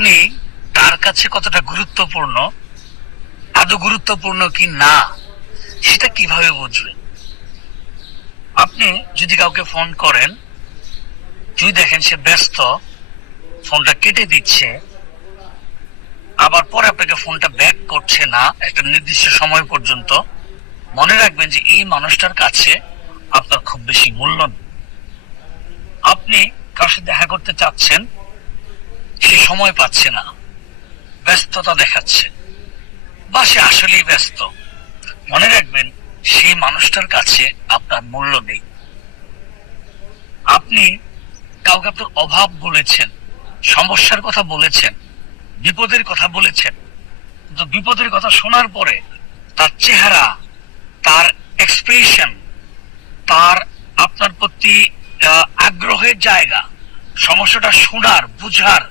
আপনি তার কাছে কতটা গুরুত্বপূর্ণ, আদৌ গুরুত্বপূর্ণ কি না, সেটা কিভাবে বুঝবেন? আপনি যদি কাউকে ফোন করেন, যদি দেখেন সে ব্যস্ত, ফোনটা কেটে দিচ্ছে, আবার পরে আপনাকে ফোনটা ব্যাক করছে না একটা নির্দিষ্ট সময় পর্যন্ত, মনে রাখবেন যে এই মানুষটার কাছে আপনার খুব বেশি মূল্য নেই। আপনি কার সাথে দেখা করতে চাচ্ছেন, সে সময় পাচ্ছে না, ব্যস্ততা দেখাচ্ছে, বা সে আসলেই ব্যস্ত, মনে রাখবেন সেই মানুষটার কাছে আপনার মূল্য নেই। আপনি কাউকে আপনার অভাব বলেছেন, সমস্যার কথা বলেছেন, বিপদের কথা বলেছেন, কিন্তু বিপদের কথা শোনার পরে তার চেহারা, তার এক্সপ্রেশন, তার আপনার প্রতি আগ্রহের জায়গা, সমস্যাটা শোনার বুঝার